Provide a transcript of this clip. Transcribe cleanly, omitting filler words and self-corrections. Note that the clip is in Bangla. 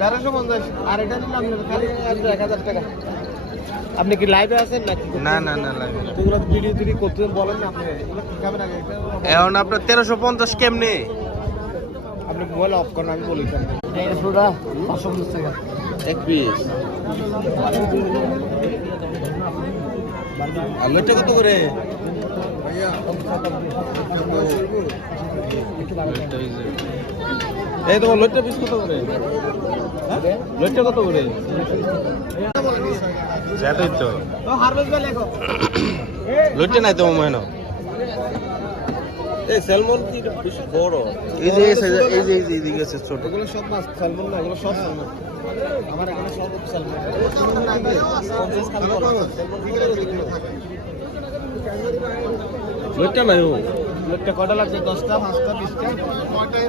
1350 আর এটা নিলাম আপনার খালি 1000 টাকা। আপনি কি লাইভে আছেন নাকি? না না না লাইভে না। এগুলো ভিডিও টিডি করতে বলেন না আপনি, এগুলো কি খাবেন আগে? এখন আপনার 1350 কেমনে? আপনি মোবাইল অফ করেন, আমি বলি কেন। এই পুরোটা 550 টাকা এক পিস। আর লইটা কত করে? এই তোমার লইটা পিস কত করে? লইটা কত করে? সেটাই তো। লইটা নাই তো মনে হয়। এই স্যালমন কি বেশ বড়? এই যে এইদিকে আছে ছোট। এগুলো সব মাছ স্যালমন না, এগুলো সব স্যালমন। আমার এখানে সব স্যালমন। লইটা নাই ও। লইটা কটা লাগছে? 10টা, 5টা, 20টা? 9টাই।